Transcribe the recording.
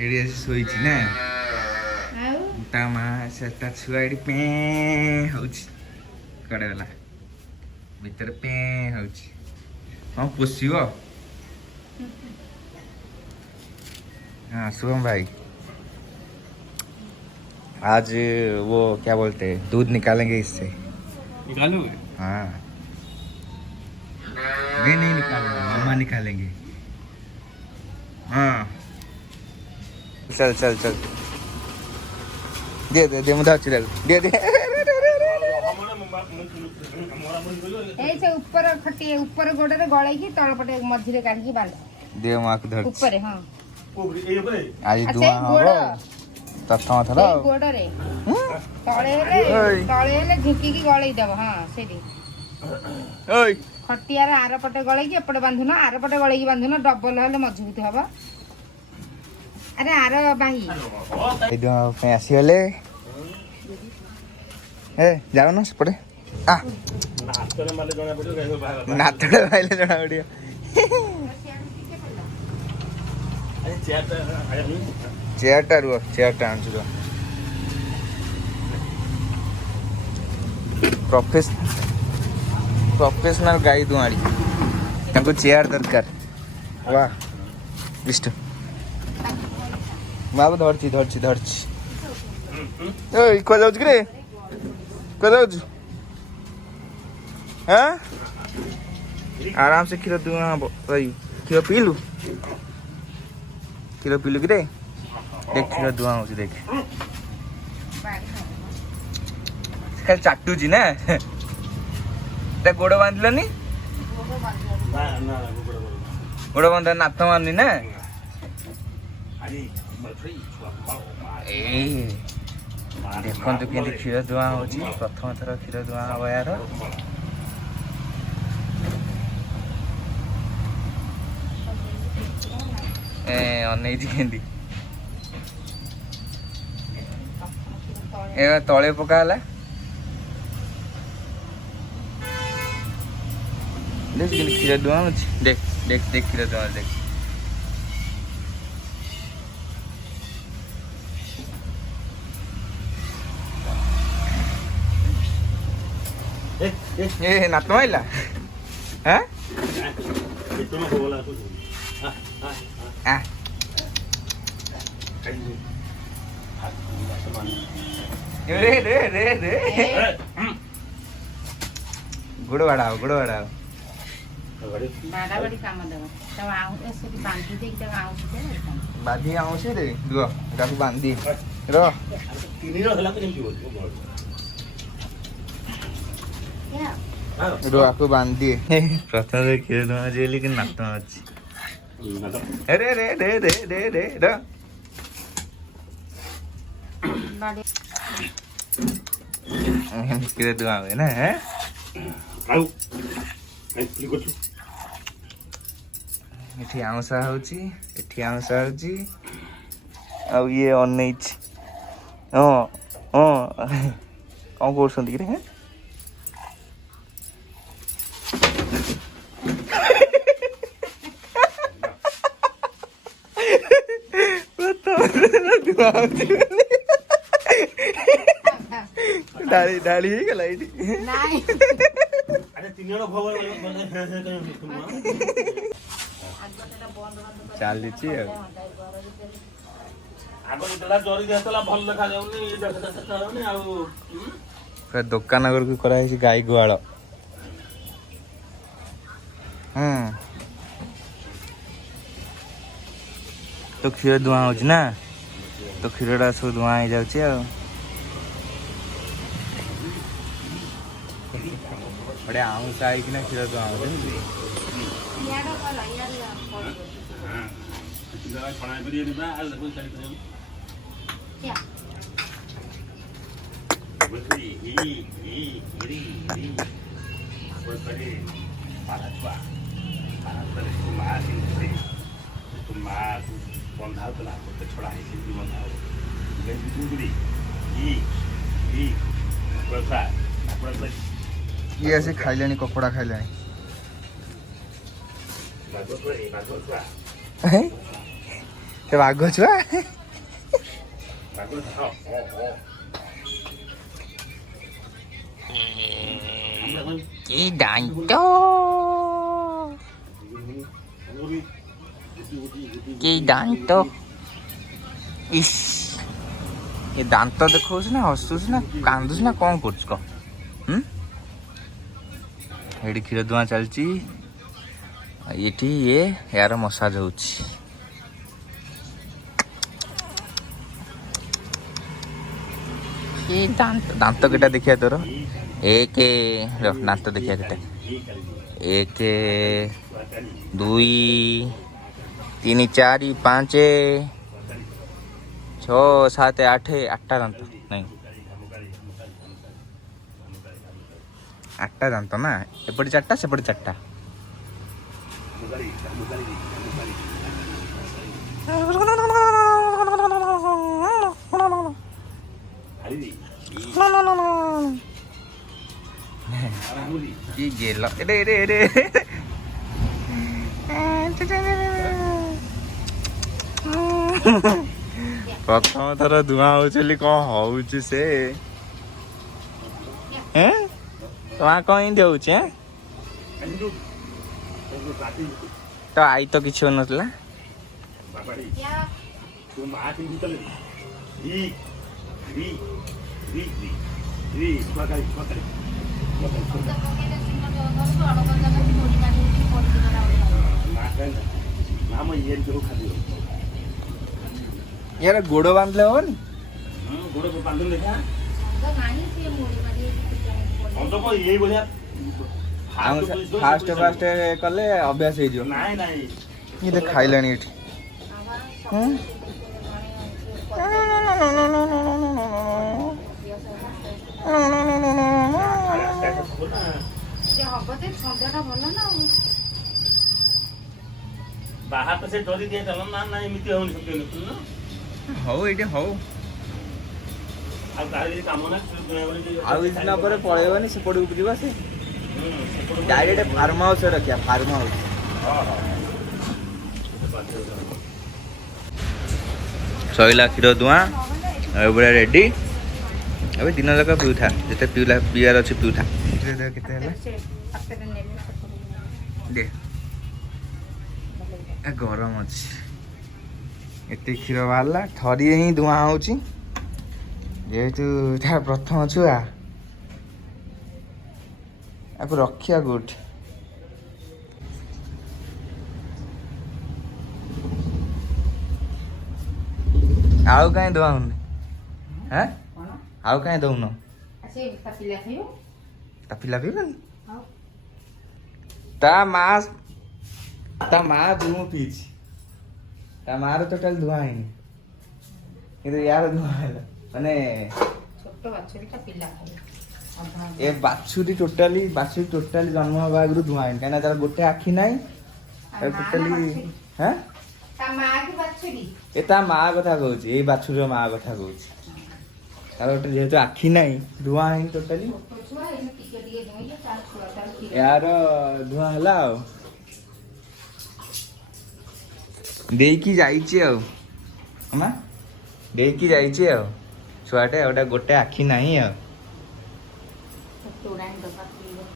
AD आसी सोईची ना ता मा से ता छुआ एडी पे होची कड़े वाला भीतर पे होची हां पुसियो हाँ शुभम भाई आज वो क्या बोलते हैं दूध निकालेंगे इससे निकालोगे? हाँ मैं नहीं निकालूंगा मम्मा निकालेंगे हाँ चल चल चल दे दे दे मुझे अच्छी लग दे दे ए से ऊपर खटी ऊपर गोड़े रे गळे की तळ पटे मझी रे काढी की बांध दे मां को धर ऊपर हां आज दुआ हो प्रथम थर गोड़ रे तळे ले झिकी की गळे दब हां सेडी ओय खटिया रे आर पटे गळे की एपटे बांधुना आर पटे गळे की बांधुना डबल हेले मजबूत हबा अरे आर बाही ए दुआ पे आसी हले ए जाओ ना पड़े आ नातरे माले जणा पड़ियो गाय बाहर नातड़े भाईले जणा पड़ियो अरे चेयर आया नहीं चेयर टा आनछु प्रोफेशनल गाई दुआड़ी ताको चेयर दरकार वाह विष्णु बाबू धरची ओय को जाउछ रे को जाउछ हां आराम से खीर दुआ भाई खीर पीलू खीर पीलू कि रे देख खीर दुआ होची देख खाली चाटू जी ना ते गोड़ बांधलनी ना ना गोड़ बांध नाथ मारनी ना ए देखो के क्षीर दुआ हो प्रथम थर क्षीर दुआ हम यार अनै ए तले पका देख क्षीर दुआ देख देख देख क्षीर दुआ देख ए नात माइला हैं कितना बोला तो आ रे रे रे रे गुड़ बढ़ाओ बाड़ा बड़ी काम दब तब आउ ऐसे बांधी दे तब आउ बांधी आउ से रे दुआ काकू बांधी रो तीन रो हला केम जीवो रो आकू बांधी प्रथम देखिए ना जे लेकिन नात अछि अरे रे रे रे रे रे रो बाड़े किरे दुआ है ना हैं आउ आई की करछु एठी आंसा होची एठी आंसा होची आ ये अनैछ हां हां कौन करछंती रे हैं डाली डाली ही गला इडी नाही अरे तीन जण भवन चालीची आगो देला जरी देतला भल देखा जाउनी ए देखा जाउनी आ दुकान अगर को करा है गाय गुआल तो क्षीर धुआ हो ना तो क्षीरटा सब धुआ हो जाए बड़े आउंसा आई कि क्षीर धुआ हो बंधा छड़ा ये ऐसे खाइलानी कपड़ा खाइलानी ସେ ବାଘ ଛୁଆ କି ଦାନ୍ତ କି ଦାନ୍ତ ଇସ୍ ଏ ଦାନ୍ତ ଦେଖାଉଛି ନା ହସୁଛି ନା କାନ୍ଦୁଛି ନା କ'ଣ କରୁଛୁ କହ ଏଇଠି କ୍ଷୀର ଦୁଆଁ ଚାଲିଛି ଏଠି ୟାର ମସାଜ ହଉଛି କି ଦାନ୍ତ କେଟା ଦେଖିବା ତୋର ଏକ ଦାନ୍ତ ଦେଖିବା କେଟା 1 2 3 4 5 6 7 8ଟା ଦାନ୍ତ ନାଇଁ 8ଟା ଦାନ୍ତ ନା ଏପଟେ 4ଟା ସେପଟେ 4ଟା কি গেল এরে এরে এরে ପ୍ରଥମ ଥର ଧୂଆଁ ହଉଛି ବୋଲି କ'ଣ ହଉଛି ସେ ଧୂଆଁ କ'ଣ ଏମିତି ହଉଛି ତ ଆଇ ତ କିଛି ହଉନଥିଲା यार गोड़ बांधले होनी गोड़ बांधले देखा हम तो कोई यही बोलिया फास्ट फास्ट कले अभ्यास हे जो नहीं नहीं ये देख खाइलानी एठी बाहर तो से डरी दिया चलो ना ना एमिति होनी सकते ना हौ एठी हौ आ गाड़ी काम ना आउ इतना पर पळेबनी से पडू जिबा से डायरेक्ट फार्म हाउस रखिया फार्म हाउस सइला खीर दुआ एबुरा रेडी अबे दिन जका पिउथा जते पिउला पियार अछि पिउथा केते हला दे गरम अच्छी एत क्षीर बाहर थरी ही धूआं होची जेहेतु प्रथम छुआ आपको रखिया गुड आउ कहीं धुआं होनी हैं आउ कहीं दौन ता पिला पीबनी ता माँ धूम पीछे ता मार टोटाल धुआं है किंतु यार धुआं है माने छोटो बाछुरीटा पिला खाए ए बाछुरी टोटाली जन्म हवा आगु धुआं है कहना तार गोटे आखि नाही टोटाली हैं ता माँ की बाछुरी ए ता माँ कथा कहूची ए बाछुरी माँ कथा कहूची तार गोटे जेहेतु आखि नाही धुआं है टोटाली यार धुआं हला देकी जाइछि आ ना देकी जाइछि आ छुआटे गोटे आखि नाही आ तोड़ाई दबा